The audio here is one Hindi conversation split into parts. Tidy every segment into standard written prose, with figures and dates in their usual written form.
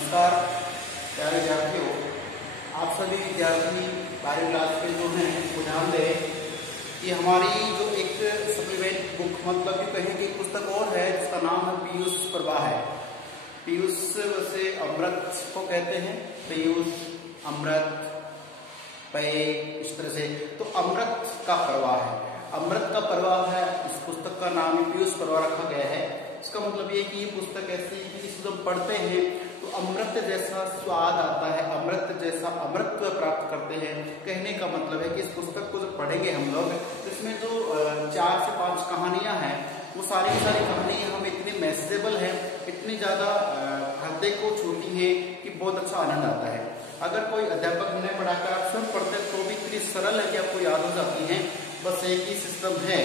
नमस्कार प्यारे विद्यार्थियों, आप सभी विद्यार्थी 12वीं क्लास के जो हैं वो ध्यान दें कि हमारी जो एक सप्लीमेंट बुक मतलब कि कहें कि पुस्तक और है जिसका नाम है पीयूष प्रवाह है। पीयूष वैसे अमृत को कहते हैं, पीयूष अमृत पेय इस तरह से, तो अमृत का प्रवाह है, अमृत का प्रवाह है। इस पुस्तक का नाम ही पीयूष प्रवाह रखा गया है। इसका मतलब ये कि ये पुस्तक ऐसी है कि इसको जब पढ़ते हैं तो अमृत जैसा स्वाद आता है, अमृत जैसा अमृतत्व प्राप्त करते हैं। कहने का मतलब है कि इस पुस्तक को जब पढ़ेंगे हम लोग तो इसमें जो 4 से 5 कहानियां हैं वो सारी की सारी कहानियां हमें इतनी मैसेजेबल है, इतनी ज्यादा हृदय को छूती है कि बहुत अच्छा आनंद आता है। अगर कोई अध्यापक ने पढ़ाकर आप स्वयं पढ़ते तो भी इतनी सरल है कि आपको याद हो जाती है। बस एक ही सिस्टम है,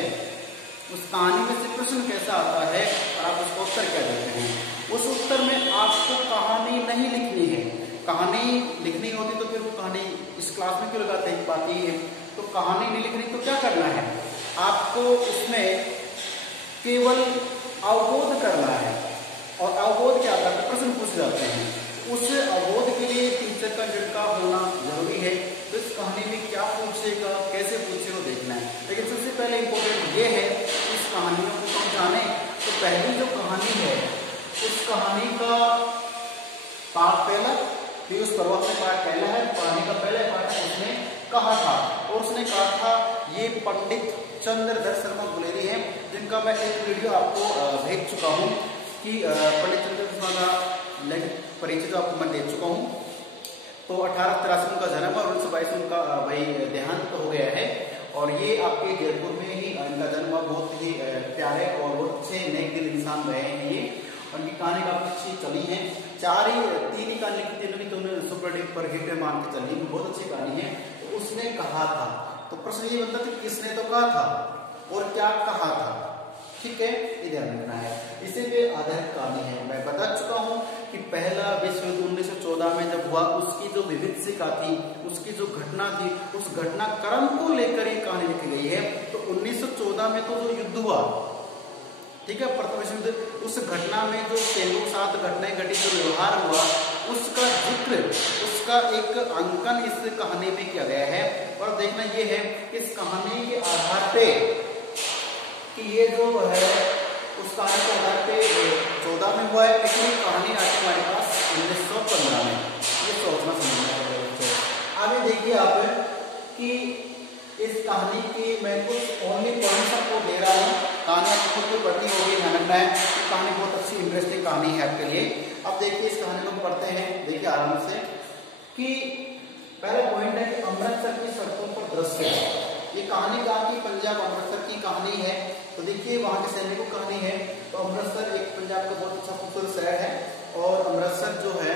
उस कहानी में से प्रश्न कैसा आता है और आप उसका उत्तर क्या देते हैं। उस उत्तर में आपको कहानी नहीं लिखनी है, कहानी लिखनी होती तो फिर वो कहानी इस क्लास में क्यों लगाते हैं, बात ही है। तो कहानी नहीं लिखनी तो क्या करना है, आपको उसमें केवल अवबोध करना है और अवबोध के आधार पर प्रश्न पूछे जाते हैं। उस अवबोध के लिए टीचर का झटका होना जरूरी है। तो इस कहानी में क्या पूछेगा, कैसे पूछेगा देखना है। लेकिन सबसे पहले इम्पोर्टेंट ये है कि इस कहानियों को हम जाने तो पहली जो कहानी है उस कहानी का पार्ट पहला, पीयूष प्रवाह में पार्ट पहला है। कहानी का पहला पार्ट उसने कहा था और उसने कहा था ये पंडित चंद्रधर शर्मा गुलेरी हैं, जिनका मैं एक वीडियो आपको भेज चुका हूँ कि पंडित चंद्रधर शर्मा का परिचय जो आपको मैं दे चुका हूँ। तो 1883 उनका जन्म और 1922 उनका भाई देहांत हो गया है। और ये आपके जयपुर में ही इनका जन्म, बहुत ही प्यारे और बहुत अच्छे नेक दिल इंसान रहे हैं ये। उनकी कहानी काफी अच्छी चली है, 3 ही कहानी लिखी थी तो उन्होंने सुपर डुपर हिट मान के चली, बहुत अच्छी कहानी है। तो उसने कहा था, तो प्रश्न ये बनता था किसने तो कहा था और क्या कहा था, ठीक है, ये ध्यान रखना है। इसी पे आधारित कहानी है। मैं बता चुका हूँ कि पहला विश्व युद्ध 1914 में जब हुआ उसकी जो विविधता थी, उसकी जो घटना थी, उस घटनाक्रम को लेकर ये कहानी लिखी गई है। तो 1914 में तो जो युद्ध हुआ, ठीक है, प्रथम विश्व युद्ध, उस घटना में जो सैनिकों के साथ घटनाएं घटी, जो व्यवहार हुआ उसका जिक्र, उसका एक अंकन इस कहानी में किया गया है। और देखना ये है कि इस कहानी के आधार पे कि ये जो है उस कहानी के आधार पे 14 में हुआ है, लेकिन कहानी आती हमारे पास 1915 में। ये सोचना समझना है। आगे देखिए आप कि इस कहानी की मैं कुछ ओनली पॉइंट्स आपको दे रहा हूँ। कहानी आपको खुद को पढ़नी होगी, ध्यान रखना है। कहानी बहुत अच्छी इंटरेस्टिंग कहानी है आपके लिए। अब देखिए इस कहानी को पढ़ते हैं, देखिए आराम से कि पहला पॉइंट है कि अमृतसर की सड़कों पर दृश्य। ये कहानी कहाँ की, पंजाब अमृतसर की कहानी है। तो देखिए वहां के सैनिकों की कहानी है। तो अमृतसर एक पंजाब का बहुत अच्छा खूबसूरत शहर है और अमृतसर जो है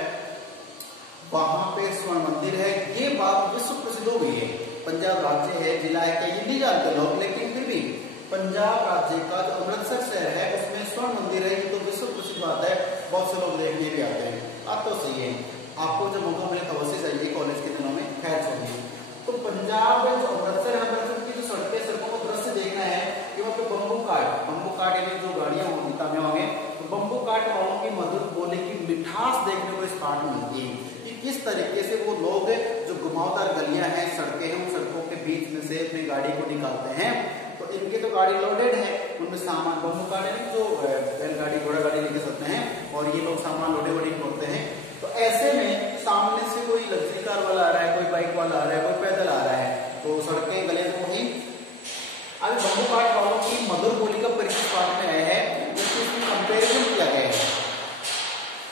वहां पे स्वर्ण मंदिर है। ये बात विश्व प्रसिद्ध हो गई है। पंजाब राज्य है, जिला है, कहीं नहीं जानते लोग, लेकिन फिर भी पंजाब राज्य का जो अमृतसर शहर है उसमें स्वर्ण मंदिर है। ये तो विश्व प्रसिद्ध बात है, बहुत से लोग देखने भी आते हैं। बात तो सही है, आपको जब मौका मिले तो अवश्य जाइए कॉलेज के दिनों में, खैर छोड़िए। तो पंजाब जो अमृतसर है, अमृतसर की जो सड़कों को दृश्य देखना है कि वहाँ पे बम्बू काट यानी जो गाड़ियां होंगी तामिया होंगे, तो बम्बू काट वालों की मधुर बोले की मिठास देखने को इस पार्ट में मिलती है कि किस तरीके से वो लोग जो घुमावदार गलियां हैं, सड़कें हैं, उन सड़कों के बीच में से अपनी गाड़ी को निकालते हैं। तो इनके तो गाड़ी लोडेड है, उनमें सामान बम्बू काट जो बैलगाड़ी घोड़ा गाड़ी लेके सकते हैं और ये लोग सामान लोडे करते हैं। तो ऐसे में सामने से कोई लग्जरी कार वाला आ रहा है, कोई बाइक वाला आ रहा है, कोई पैदल आ रहा है, तो सड़कें गले तो ही। अब बम्बू काट वालों की मधुर बोली का परिचय पाठ में आया है, जिससे इसमें कंपेरिजन किया गया है।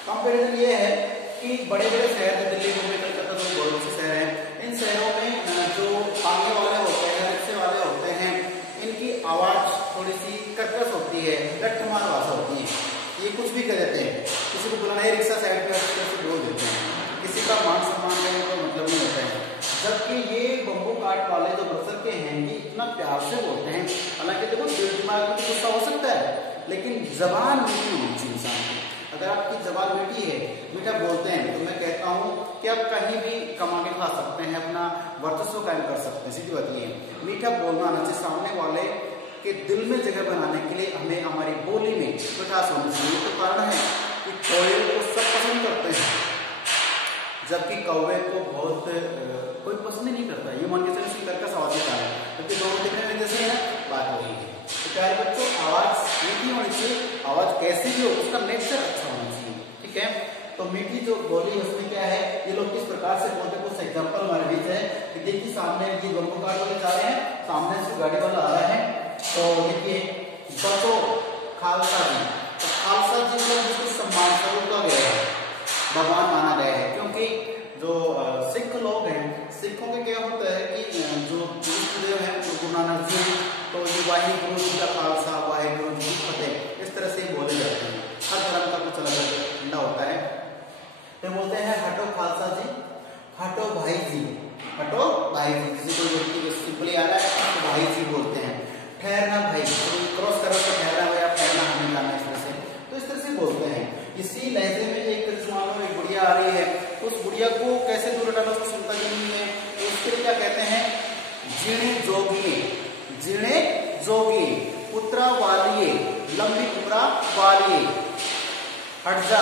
कंपेरिजन ये है कि बड़े बड़े शहर, दिल्ली, मुंबई, कलकत्ता, जो बहुत से शहर हैं, इन शहरों में जो पांगे वाले होते हैं, रिक्शे वाले होते हैं, इनकी आवाज थोड़ी सी कर्कश होती है, लट्ठमार भाषा होती है। ये कुछ भी कह देते हैं, किसी को बुलाना है रिक्शा साइड पे बोल देते हैं, किसी का मान सम्मान देने का मतलब नहीं होता है। जबकि ये बम्बू काट वाले जो अमृतसर के हैं ये इतना प्यार से बोलते हैं। हालांकि देखो दिमाग में गुस्सा हो सकता है, लेकिन जबान मीठी होनी चाहिए इंसान की। अगर आपकी जबान मीठी है, मीठा बोलते हैं, तो मैं कहता हूँ कि आप कहीं भी कमा के खा सकते हैं, अपना वर्चस्व कायम कर सकते हैं। सीधी बात ये है, मीठा बोलना आना चाहिए। सामने वाले के दिल में जगह बनाने के लिए हमें हमारी बोली में मिठास होनी चाहिए। तो कारण है कि कोयल को सब पसंद करते हैं, जबकि कौवे को बहुत कोई पसंद ही नहीं करता। ये मान के चलो इसके घर का सवाल होता है, क्योंकि दोनों दिखने में जैसे है बात हो रही है। तो प्यारे बच्चों, आवाज मीठी होनी चाहिए, आवाज कैसी भी हो उसका नेचर अच्छा होना चाहिए, ठीक है। तो मीठी जो बोली है उसमें क्या है, ये लोग किस प्रकार से बोलते हैं, कुछ एग्जाम्पल हमारे बीच है। देखिए सामने ये दोनों कार वाले जा रहे हैं, सामने से गाड़ी वाला आ रहा है। तो देखिए बचो खालसा जी, तो खालसा जी को जिसको सम्मान स्वरूप का गया है, भगवान माना गया है। क्योंकि जो सिख लोग हैं, सिखों के क्या होता है कि जो गुरुदेव हैं गुरु नानक जी, तो ये वाहिगुरु जी का खालसा, वाहिगुरु जी की फतेह, इस तरह से बोले जाते हैं। हर धर्म का कुछ अलग अलग झंडा होता है। तो बोलते हैं हटो खालसा जी, हटो भाई जी, हटो भाई जी। किसी कोई व्यक्ति को सिंपली आ रहा है तो भाई जी बोलते हैं। ठहरना भाई, तो क्रॉस करो तो ठहरना भाई, आप ठहरना हमें जाना, इस तरह से, तो इस तरह से बोलते हैं। इसी लहजे में एक मानो एक गुड़िया आ रही है, उस गुड़िया को कैसे दूर हटाना, उसको सुनता ही नहीं है। तो उसके लिए क्या कहते हैं, जिणे जोगिए, जिणे जोगिए, पुत्रा वालिए, लंबी उम्रा वालिए, हट जा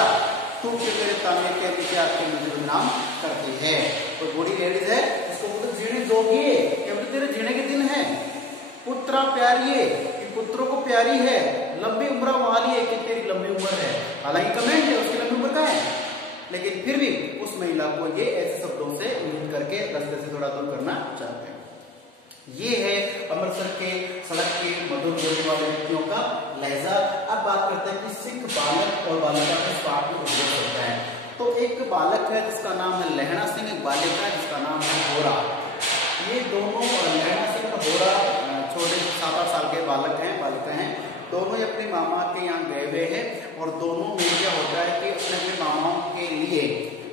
तू के तेरे ताने के नीचे आपके मुझे नाम करती है। तो बूढ़ी लेडीज है, उसको बोलते जिणे जोगिए, क्योंकि तेरे जीने के दिन है। पुत्रा प्यारिये, पुत्रों को प्यारी है। लंबी उम्र वाली है, कि तेरी लंबी उम्र है। हालांकि कमेंट है उसकी लंबी उम्र का है, लेकिन फिर भी उस महिला को ये ऐसे शब्दों से उम्मीद करके रास्ते से थोड़ा दूर करना चाहते हैं। ये है अमृतसर के सड़क के मधुर बोलने वाले व्यक्तियों का लहजा। अब बात करते हैं कि सिख बालक और बालिका किस बात में उपयोग होता है। तो एक बालक है जिसका नाम है लहणा सिंह, एक बालिका है जिसका नाम है होरा। ये दोनों लहणा सिंह और होरा छोटे 7-8 साल के बालक हैं, बालिका हैं। दोनों ही अपने मामा के यहाँ गए हुए हैं, और दोनों में क्या होता है कि अपने मामाओं के लिए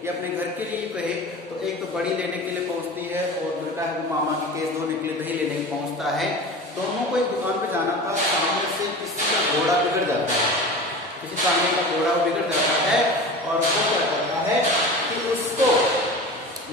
या अपने घर के लिए कहे तो एक तो बड़ी लेने के लिए पहुंचती है, और लड़का है वो मामा की केस धोने के लिए दही लेने के पहुंचता है। दोनों को एक दुकान पे जाना था, सामने से किसी का घोड़ा बिगड़ जाता है, किसी सामने का घोड़ा बिगड़ जाता है, और वो क्या करता है कि उसको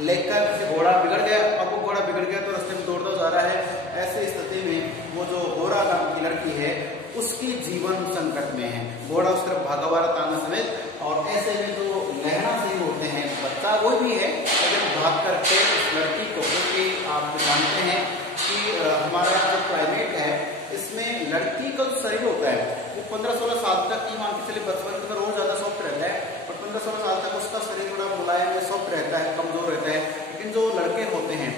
लेकर, घोड़ा बिगड़ गया, अब वो घोड़ा बिगड़ गया तो रास्ते में दौड़ता जा रहा है। ऐसे स्थिति में वो जो होरा नाम की लड़की है उसकी जीवन संकट में है, घोड़ा उस तरफ भागा हुआ ताना समेत। और ऐसे में जो लहणा सिंह होते हैं, बच्चा वो भी है, लेकिन भाग करके उस लड़की को, क्योंकि आप जानते हैं कि हमारा जो क्लाइमेट है इसमें लड़की का शरीर होता है वो 15-16 साल तक की, मान के चलिए बचपन में रोज ज्यादा सॉफ्ट रहता है, और 15-16 साल तक उसका शरीर थोड़ा मुलायम या सॉफ्ट रहता है, कमजोर रहता है। लेकिन जो लड़के होते हैं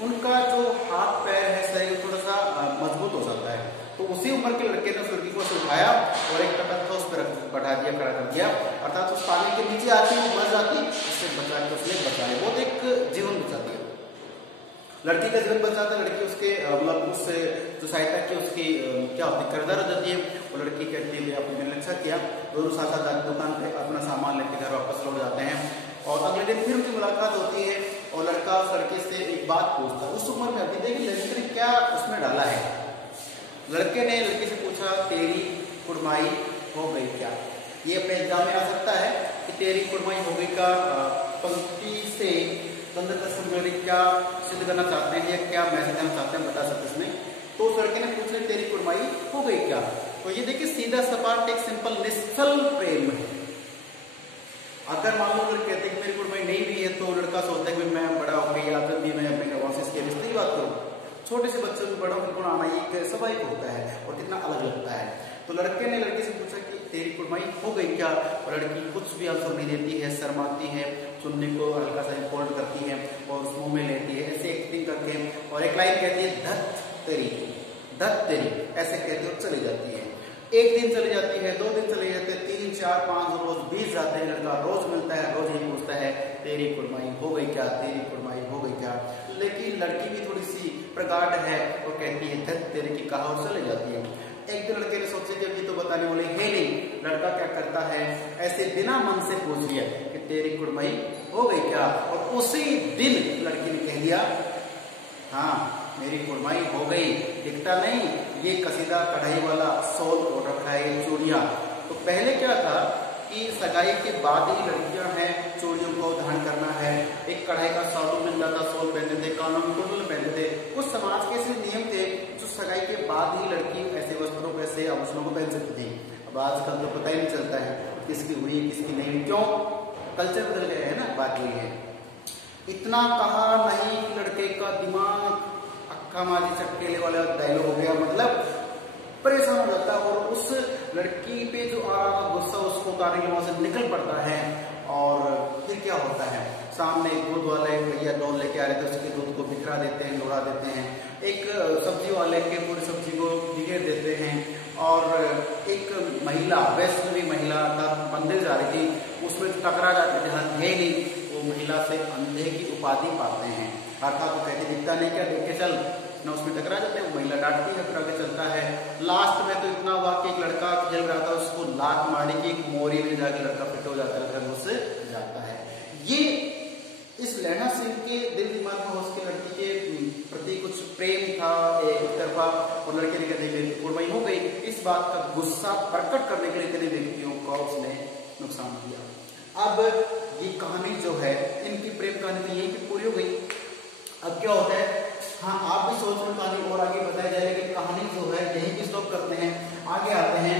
उनका जो हाथ पैर है, शरीर थोड़ा सा मजबूत हो जाता है। तो उसी उम्र के लड़के ने उस लड़की को उठाया और एक तटस्थ उस पर बैठा दिया, खड़ा कर दिया, अर्थात उस पानी के नीचे आती वो मर जाती, उससे बचा के उसने बचाया, वो एक जीवन बचाती है, लड़की का जीवन बचाता है। लड़की उसके मतलब उससे जो सहायता की उसकी क्या होती है, किरदार हो जाती है। वो लड़की कहती है आपने मैंने अच्छा किया, दोनों साथ साथ दुकान पे अपना सामान लेके घर वापस लौट जाते हैं। और अगले दिन फिर उनकी मुलाकात होती है, और लड़का उस लड़के से एक बात पूछता है। उस उम्र में अभी देखिए लड़की ने क्या उसमें डाला है। लड़के ने लड़की से पूछा तेरी कुड़माई हो गई क्या। ये अपने एग्जाम में आ सकता है कि तेरी कुड़माई हो गई का पंक्ति से क्या सिद्ध करना चाहते हैं या क्या मैसेज देना चाहते हैं, बता सकते इसमें। तो उस लड़के ने पूछ लिया तेरी कुड़माई हो गई क्या। तो ये देखिए सीधा सपाट एक सिंपल निश्चल प्रेम है। अगर मान लो लड़के कहते हैं कि मेरी कुड़माई नहीं हुई है, तो लड़का सोचता है कि मैं बड़ा हो गया या फिर भी मैं अपने घरवालों से इसके रिश्ते की बात करूँ। छोटे से बच्चों को बड़ों के गुण आना ये स्वाभाविक होता है और कितना अलग लगता है। तो लड़के ने लड़की से पूछा कि तेरी कुड़माई हो गई क्या, और लड़की कुछ भी आंसर नहीं देती है, शर्माती है, सुनने को हल्का सा फोल्ड करती है और उस मुंह में लेती है, ऐसे एक्टिंग करके, और एक लाइन कहती है धत तेरी, धत तेरी, ऐसे कहती है और चली जाती है। एक दिन चली जाती है, 2 दिन चले जाते हैं, 3, 4, 5 रोज बीत जाते हैं। लड़का रोज मिलता है, रोज ही पूछता है तेरी कुड़माई हो गई क्या, तेरी कुड़माई हो गई क्या। लेकिन लड़की भी थोड़ी सी प्रगाढ़ है और कहती है धत तेरी की कहा और चली जाती है। एक दिन लड़के ने सोचा कि अभी तो बताने वाले है नहीं। लड़का क्या करता है, ऐसे बिना मन से पूछ लिया कि तेरी कुड़माई हो गई क्या, और उसी दिन लड़की ने कह दिया हाँ मेरी कुड़माई हो गई। दिखता नहीं ये कसीदा कढ़ाई वाला सोल और रखा है चूड़ियां। तो पहले क्या था कि सगाई के बाद ही लड़कियां हैं चूड़ियों को धारण करना है, एक कढ़ाई का सालू मिलता था, सोल पहनते थे, कानों में कुंडल पहनते थे। कुछ समाज के ऐसे नियम थे जो सगाई के बाद ही लड़की ऐसे वस्त्रों को, ऐसे आभूषणों को पहन सकती थी। अब आजकल तो पता ही नहीं चलता है किसकी हुई किसकी नहीं, क्यों, कल्चर बदल गया है ना, बात यही है। इतना कहा नहीं कि लड़के का दिमाग अक्का मारी चटकेले वाला डायलॉग हो गया, मतलब परेशान हो जाता है और उस लड़की पे जो आ रहा गुस्सा उसको उतारने के वहां से निकल पड़ता है। और फिर क्या होता है, सामने दूध वाले भैया दूध लेके आ रहे थे, उसके दूध को बिखरा देते हैं, उड़ा देते हैं। एक सब्जी वाले के पूरी सब्जी को बिगेड़ देते हैं। और एक महिला, वैष्णवी महिला मंदिर जा रही थी, उसमें टकरा जाते थे, जहाँ थे नहीं, वो महिला से अंधे की उपाधि पाते हैं। अर्थात वो कहते दिखता नहीं क्या, देख के चल ना, उसमें टकरा जाते हैं। वो महिला डांटती है, फिर आगे चलता है। लास्ट में तो इतना हुआ कि एक लड़का खेल रहा था, उसको लात मारी की एक मोरी में जाके लड़का फिट हो जाता है, उससे जाता है। ये इस लैला सिंह के दिल दिमाग में उसके लड़की के प्रति कुछ प्रेम था एक तरफा, और लड़के ने कहते कुर्बानी हो गई। इस बात का गुस्सा प्रकट करने के लिए इतने व्यक्तियों का उसने नुकसान किया। अब ये कहानी जो है, इनकी प्रेम कहानी तो यहीं पे पूरी हो गई। अब क्या होता है, हाँ आप भी सोच रहे कहानी और आगे बताया जाए, लेकिन कहानी जो है यहीं पे स्टॉप करते हैं, आगे आते हैं।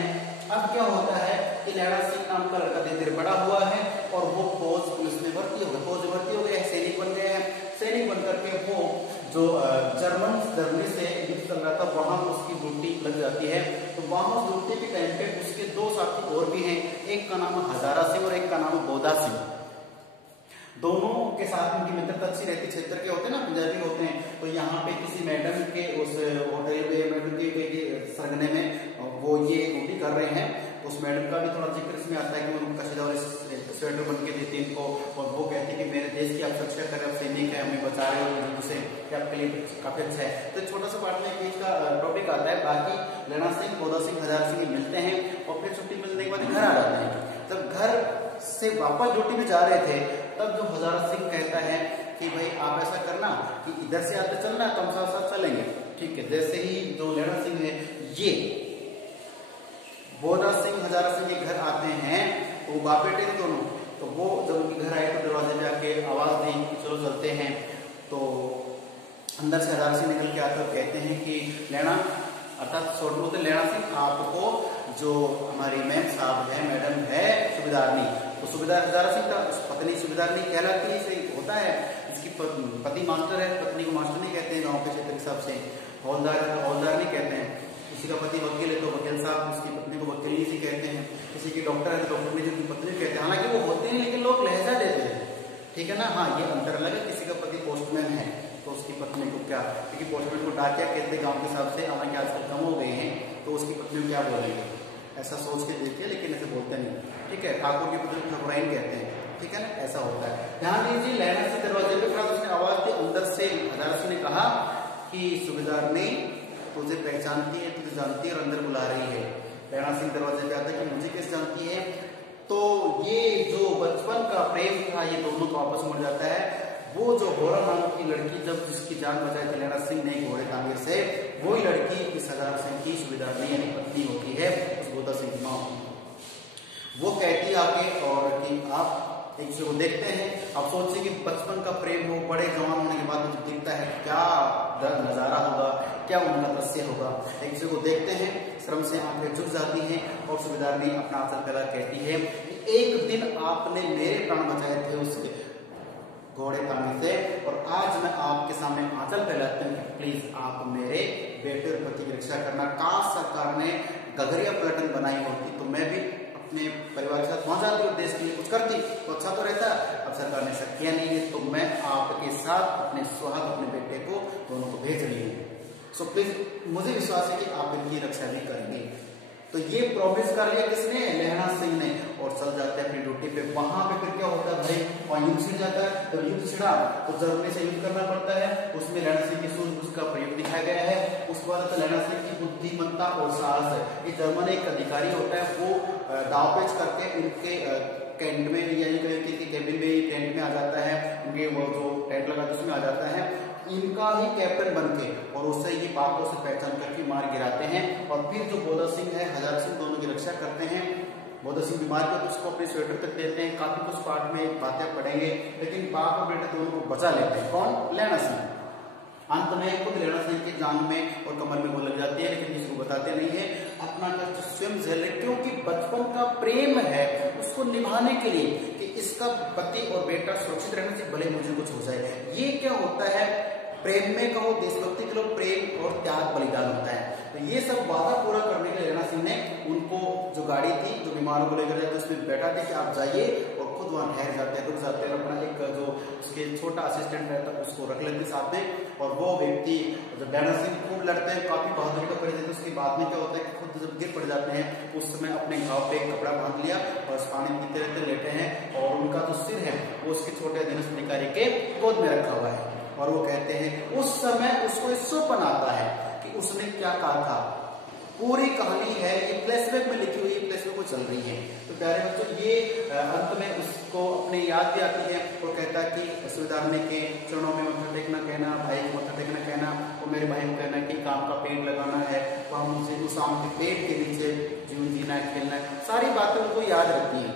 अब क्या होता है कि लैला सिंह नाम का लड़का धीरे धीरे बड़ा हुआ है और वो फौज पुलिस में भर्ती हो गया, फौज में भर्ती हो गए, सैनिक बन गए हैं। सैनिक बनकर के वो जो जर्मनी से युद्ध चल रहा था, वहां उसकी ड्यूटी लग जाती है। तो वहां उस ड्यूटी के टाइम पे उसके दो साथी और भी हैं, एक का नाम हजारा सिंह और एक का नाम बोधा सिंह। दोनों के साथ उनकी मित्रता अच्छी रहती, क्षेत्र के होते हैं ना, पंजाबी होते हैं। तो यहाँ पे किसी मैडम के उस होटल में, मैडम के सरगने में वो ये ड्यूटी कर रहे हैं। उस मैडम का भी थोड़ा जिक्र इसमें आता है कि वो कशीदार स्वेटर बन के देती इनको, और वो कहती है कि मेरे देश की आप सुरक्षा करें, आप सैनिक है, हमें बचा रहे हो उनसे, आपके लिए काफी अच्छा है। तो छोटा सा पार्ट में बीच का टॉपिक आता है। बाकी लैला सिंह, बोधा सिंह, हजारा सिंह मिलते हैं और फिर छुट्टी मिलने के बाद घर आ जाते हैं। जब घर से वापस ड्यूटी में जा रहे थे, तब जो हजारा सिंह कहता है कि भाई आप ऐसा करना कि इधर से आते चलना, तो हम साथ साथ चलेंगे, ठीक है। जैसे ही जो लैला सिंह है ये बोधा सिंह, हजारा सिंह के घर आते हैं, तो वो बाप बेटे थे दोनों। तो वो जब उनके घर आए तो दरवाजे पे आके आवाज दी, चलो चलते हैं। तो अंदर से हजारा सिंह निकल के आते और कहते हैं कि लैला, अर्थात शॉर्ट में होते लैला सिंह, आपको जो हमारी मैम साहब है, मैडम है सुबेदारनी, तो सुबेदार हजारा सिंह का पत्नी सुबेदारनी कहलाती है, सही होता है। इसकी पति मास्टर है, पत्नी को मास्टर नहीं कहते हैं गांव के क्षेत्र के हिसाब से। हौलदार है तो हौलदार नहीं कहते हैं। किसी का पति वकील है तो वकील साहब, उसकी पत्नी को वकील से कहते हैं। किसी की डॉक्टर है तो डॉक्टर नहीं, जिसकी पत्नी कहते हैं। हालांकि वो होते हैं लेकिन लोग लहजा देते हैं, ठीक है ना। हाँ, ये अंतर अलग है। किसी का पति पोस्टमैन है तो उसकी पत्नी को क्या, क्योंकि पोस्टमैन को डाकिया कहते हैं गाँव के हिसाब से, हालांकि आजकल कम हो गए हैं, तो उसकी पत्नी को क्या बोलेंगे, ऐसा सोच के देखिए, लेकिन ऐसे बोलते नहीं, ठीक है। ठाकुर की पत्नी ठाकुराइन कहते हैं, ठीक है ना, ऐसा होता है। ध्यान दीजिए, लैला सिंह दरवाजे पे खड़ा, उसने आवाज दी, अंदर से हजारा सिंह ने कहा कि सुबेदार ने तुझे पहचानती है, तुझे जानती है और अंदर बुला रही है। लैला सिंह दरवाजे पे आता है कि मुझे कैसे जानती है। तो ये जो बचपन का प्रेम था, ये दोनों को आपस में मर जाता है। वो जो होरा नाम की लड़की, जब जिसकी जान बचाई थी लैला सिंह ने घोड़े तांगे से, वही लड़की इस हजारा सिंह की सुबेदारनी यानी पत्नी होती है, उस बोधा सिंह की मां। वो कहती है आके और कि आप एक दूसरे को देखते हैं। अब सोचिए कि बचपन का प्रेम हो, बड़े जवान होने के बाद मुझे दिखता है, क्या नजारा होगा, क्या उनका दृश्य होगा। एक दूसरे को देखते हैं, श्रम से आंखें झुक जाती हैं और सुबेदारनी अपना आंचल फैला कहती है, एक दिन आपने मेरे प्राण बचाए थे उस घोड़े तांगे से, और आज मैं आपके सामने आंचल फैलाती हूँ कि प्लीज आप मेरे बेटे और पति की रक्षा करना। काश सरकार ने गगरिया पलटन बनाई होती तो मैं भी अपने परिवार के साथ वहां जाती और देश के लिए कुछ करती तो अच्छा तो रहता। अब सरकार ने ऐसा किया नहीं है, तो मैं आपके साथ अपने सुहाग, अपने बेटे को, दोनों को भेज रही हूँ। सो प्लीज, मुझे विश्वास है कि आप इनकी रक्षा भी करेंगे। तो ये प्रॉमिस कर लिया किसने, लैला सिंह ने, और चल जाते हैं अपनी ड्यूटी पे। वहां पे फिर क्या होता है भाई, वहां युद्ध छिड़ जाता है। जब युद्ध छिड़ा तो जर्मनी से युद्ध करना पड़ता है, उसमें लैला सिंह की सूझबूझ का प्रयोग दिखाया गया है। उसके बाद तो लैला सिंह की बुद्धिमत्ता और साहस है। ये जर्मन एक अधिकारी होता है, वो दावपेच करके उनके कैंट में, यानी कि केबिन में, टेंट में आ जाता है, उनके वो जो टेंट लगा था उसमें आ जाता है, इनका ही कैप्टन बन के, और उससे ये पापों से पहचान करके मार गिराते हैं। और फिर जो बोधा सिंह है, हजारा सिंह, दोनों की रक्षा करते हैं। बोधा सिंह बीमार को उसको अपने स्वेटर तक देते हैं। काफी कुछ पार्ट में बातें पढ़ेंगे, लेकिन बाप और बेटे दोनों को बचा लेते हैं। कौन, लैला सिंह। अंत में खुद लेना सिंह की जांग में और कमर में वो लग जाती है, लेकिन किसी को बताते नहीं है, अपना कष्ट स्वयं झेल रहे, क्योंकि बचपन का प्रेम है उसको निभाने के लिए कि इसका पति और बेटा सुरक्षित रहने से भले मुझे कुछ हो जाए। ये क्या होता है, प्रेम में कहो देशभक्ति के लोग प्रेम और त्याग बलिदान होता है। तो ये सब वादा पूरा करने के लिए लेना सिंह ने उनको जो गाड़ी थी जो बीमारों को लेकर जाते उसमें बैठा थे कि आप जाइए, और खुद वहां ठहर जाते हैं, रुक जाते हैं, अपना एक जो उसके छोटा असिस्टेंट रहता है उसको रख लेते साथ में। और वो व्यक्ति जब लेना सिंह खूब लड़ते हैं, काफी बहादुरी का परिचय देते, उसके बाद में क्या होता है कि खुद जब गिर पड़ जाते हैं उस समय अपने घाव पे एक कपड़ा बांध लिया और पानी पीते रहते लेटे हैं, और उनका जो सिर है वो उसके छोटे अधीनस्थ अधिकारी के गोद में रखा हुआ है। और वो कहते हैं उस समय उसको स्वप्न आता है कि उसने क्या कहा था। पूरी कहानी है ये फ्लैशबैक में लिखी हुई, फ्लैशबैक में चल रही है। तो प्यारे बच्चों ये अंत में उसको अपनी याद भी आती है। वो कहता है कि सुधारने के चरणों में मत्था टेकना कहना, भाई को मत्था टेकना कहना, वो मेरे भाई को कहना कि काम का पेड़ लगाना है, वह मुझे उस आम के पेड़ के नीचे जीवन जीना है, खेलना है, सारी बातें उनको याद रहती है,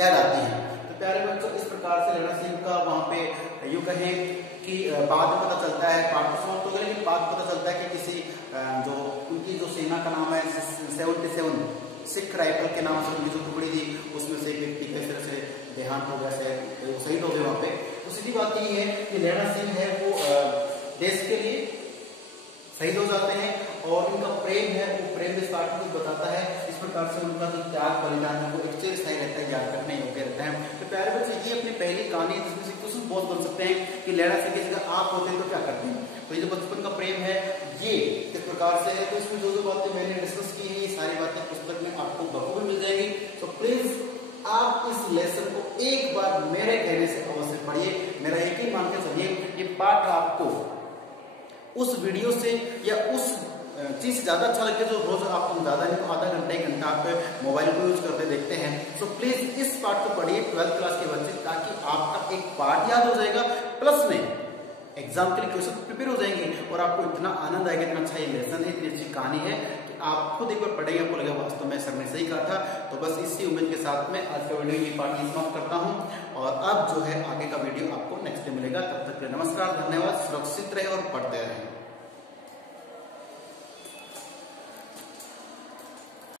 याद आती है। तो प्यारे बच्चों इस प्रकार से लेना सिंह का वहां पे यूं कहें कि बाद में पता चलता है, पार्ट तो समाप्त हो गया, लेकिन बाद पता चलता है कि किसी जो उनकी जो सेना का नाम है 77 सिख राइफल के नाम से उनकी जो टुकड़ी थी उसमें से एक व्यक्ति किस तरह से देहांत हो गया, शहीद हो गए वहां पे। तो सीधी बात ये है कि लेना सिंह है वो देश के लिए शहीद हो जाते हैं, और उनका प्रेम है वो प्रेम विस्तार को बताता है। इस प्रकार से उनका जो त्याग बलिदान है वो एक चिरस्थायी रहता है, याद रखने योग्य रहता है। तो प्यारे बच्चे ये अपनी पहली कहानी जिसमें से क्वेश्चन बहुत बन सकते हैं कि लेना सिंह की जगह आप होते हैं तो क्या करते हैं। तो ये जो बचपन का प्रेम है ये इस प्रकार से है। तो इसमें जो जो बातें मैंने डिस्कस की है ये सारी बातें पुस्तक में आपको बखूबी मिल जाएगी। तो प्लीज आप इस लेसन को एक बार मेरे कहने से अवश्य पढ़िए। मेरा यकीन मान के चलिए ये पाठ आपको उस वीडियो से या उस चीज से ज्यादा अच्छा लगता है जो रोज आप ज्यादा नहीं तो आधा घंटा 1 घंटा आप मोबाइल को यूज करते देखते हैं। तो प्लीज इस पाठ को पढ़िए 12th क्लास के बच्चे, ताकि आपका एक पाठ याद हो जाएगा, प्लस में एग्जाम के लिए क्वेश्चन प्रिपेयर हो जाएंगे, और आपको इतना आनंद आएगा, इतना अच्छा ये लेसन है, इतनी अच्छी कहानी है कि आप खुद एक बार पढ़ेंगे, आपको लगेगा वास्तव में सर ने सही कहा था। तो बस इसी उम्मीद के साथ में आज का वीडियो ये पाठ समाप्त करता हूँ, और अब जो है आगे का वीडियो आपको नेक्स्ट डे मिलेगा। तब तक के लिए नमस्कार, धन्यवाद, सुरक्षित रहे और पढ़ते रहें।